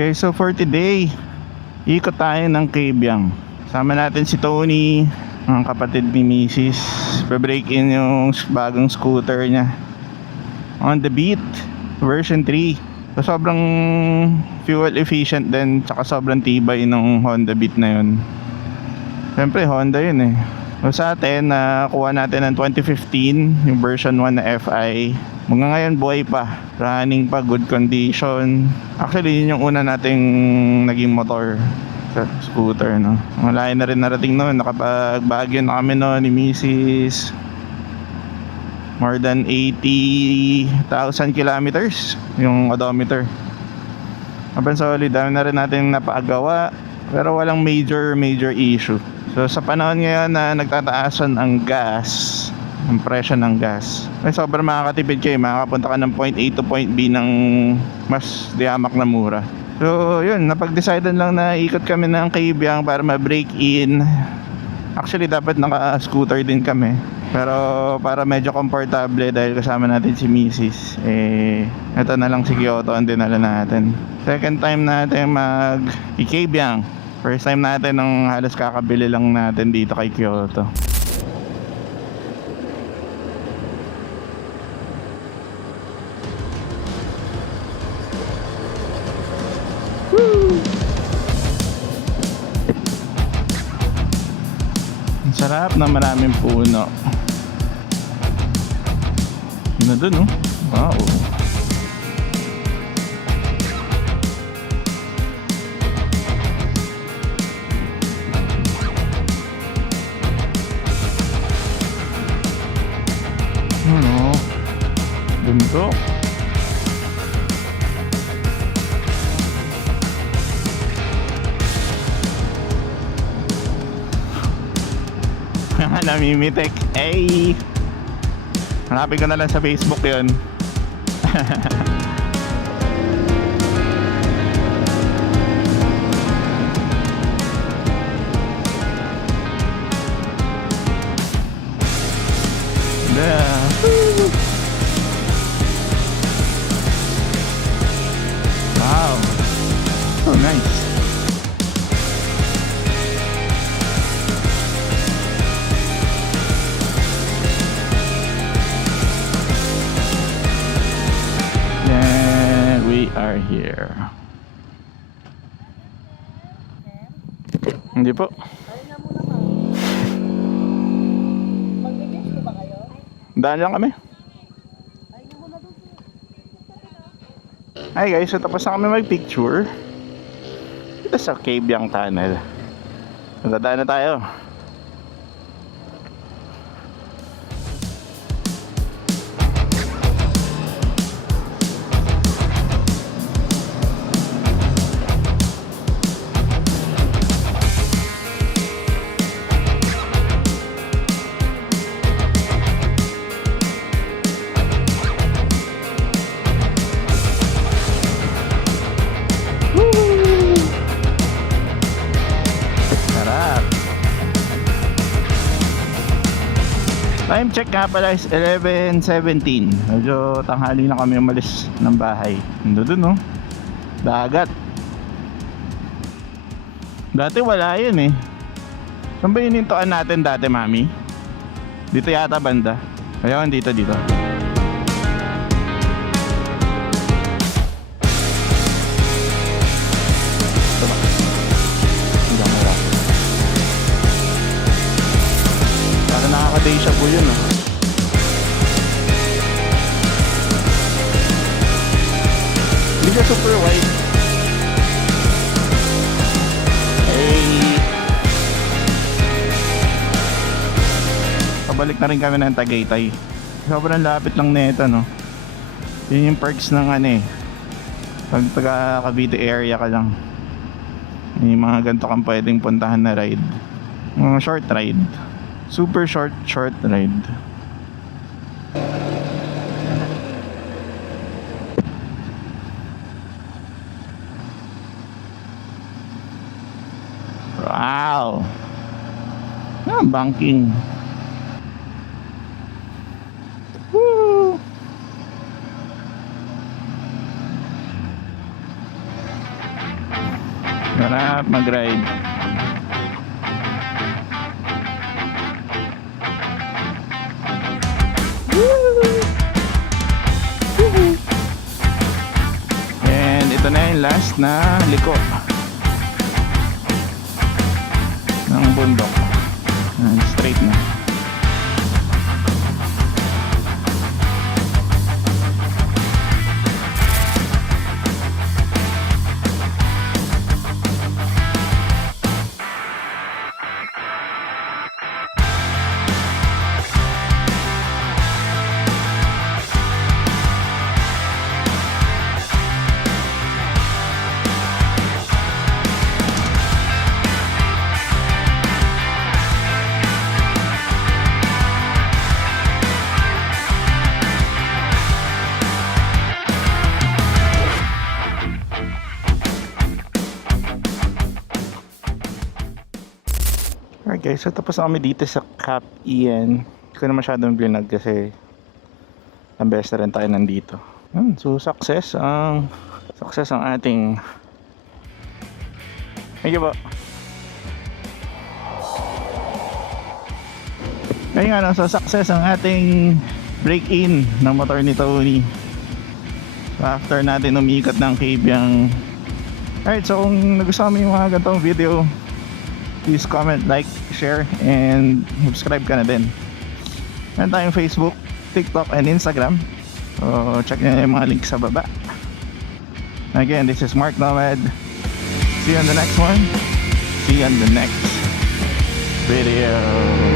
Okay, so for today, ikot tayo ng Kabyang. Sama natin si Tony, ang kapatid ni Mrs. Be-break in yung bagong scooter niya. On the Beat version 3. So sobrang fuel efficient din, tsaka sobrang tibay ng Honda Beat na yun. Siyempre Honda yun eh. So sa atin, nakuha natin ng 2015, yung version 1 na FI. Mga ngayon buhay pa, running pa, good condition. Actually yun yung una nating naging motor sa scooter, no? Malayo na rin narating noon, nakapag-Baguio na kami noon ni Mrs. More than 80,000 kilometers yung odometer. Aban solid, dami na rin natin napaagawa, pero walang major issue. So sa panahon ngayon na nagtataasan ang gas, ang presyo ng gas, ay sobrang makakatipid kayo, makakapunta ka ng point A to point B ng mas diamak na mura. So yun, napag-decidean lang na ikot kami ng Kabyang para ma-break in. Actually dapat naka-scooter din kami, pero para medyo komportable dahil kasama natin si Mrs. Ito na lang si Kyoto ang dinala natin. Second time natin mag-Kabyang. First time natin nung halos kakabili lang natin dito kay Kyoto. Ang sarap na maraming puno. Ano dun, oh? Wow. Ano? Bundok. Namimitik. Ay! Hanapin ko na lang sa Facebook yun. Wow. Oh, nice. And we are here. Hindi po. Daan lang kami. Hi guys, so tapos na kami mag-picture dito sa Kabyang Tunnel. Nadadaan na tayo. Time check nga pala is 11:17. Medyo tanghali na kami umalis ng bahay. Nandun dun, no? Dagat. Dati wala yun eh. Saan ba yun yung tuan natin dati, mami? Dito yata banda. Ayun, dito. Nakaka-deja vu yun, oh. Hindi siya super wide. Pabalik na rin kami ng Tagaytay. Sobrang lapit lang nito, no? Yun yung perks ng pag taga Cavite area ka lang, may mga ganito kang pwedeng puntahan na ride. Mga short ride. Super short ride. Wow. Banking. Woo. Sarap mag-ride. And ito na yung last na liko ng bundok. Straight na. Alright guys, so tapos na kami dito sa Cap Ian. Hindi ko na masyadong vlog kasi ang best na rin tayo nandito. So success ang ating thank you po. Ayun nga, no? So success ang ating break-in ng motor ni Tony. So after natin umikot ng Cabiang. Alright, so kung nagustuhan mo yung mga ganitong video, please comment, like, share, and subscribe ka na din. Meron tayong Facebook, TikTok, and Instagram. So check nyo yung mga links sa baba. Again, this is Mark Nomad. See you on the next one. See you on the next video.